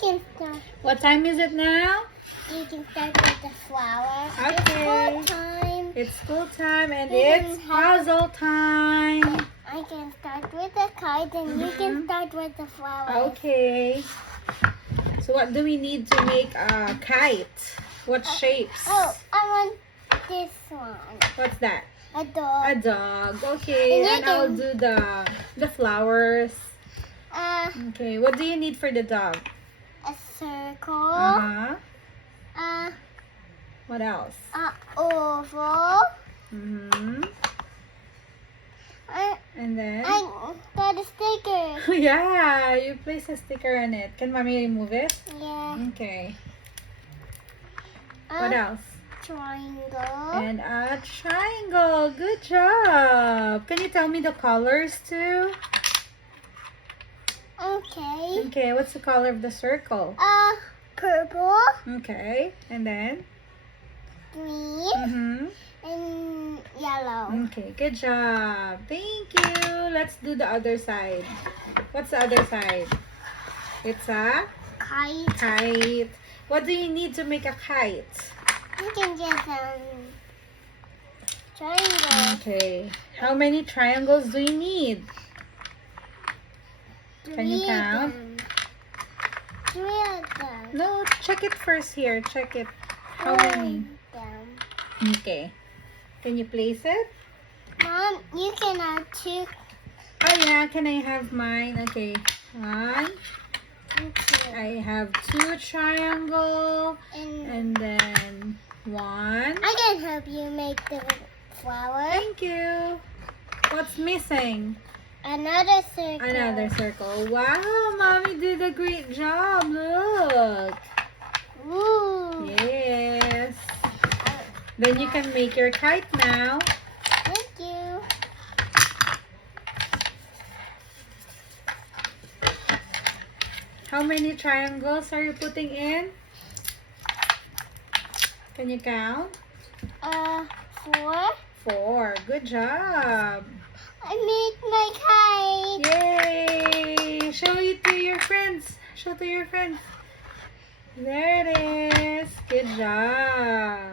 can start. What time is it now? You can start with the flower. Okay. It's full time. It's school time and You it's can have- puzzle time. I can start with the kite and you can start with the flower. Okay. So what do we need to make a kite? What shapes? Oh, I want this one. What's that? A dog. A dog. Okay, And you and I'll can- do the flowers. Okay, what do you need for the dog? A circle. Uh-huh. Uh, What else? a oval. Mm-hmm. And then? I got a sticker. Yeah, you place a sticker on it. Can mommy remove it? Yeah. Okay. What else? Triangle. And a triangle. Good job. Can you tell me the colors too? Okay. Okay, what's the color of the circle? Purple, Okay, and then? green, Mm-hmm. and yellow. Okay, good job. Thank you. Let's do the other side. What's the other side? It's a Kite. kite. What do you need to make a kite? You can get triangle. Okay. How many triangles do you need? Can you 3 of count? them. 3 of them. No, check it first here. Check it. How 4 many? of them. Okay. Can you place it? Mom, you can have 2 Oh yeah, can I have mine? Okay. 1. and 2. I have 2 triangle. And And then 1. I can help you make the flower. Thank you. What's missing? Another circle. Another circle. Wow, mommy did a great job. Look. Ooh. Yes. Then you can make your kite now. Thank you. How many triangles are you putting in? Can you count? 4. 4. Good job. I made my kite. Yay! Show it to your friends. Show to your friends. There it is. Good job.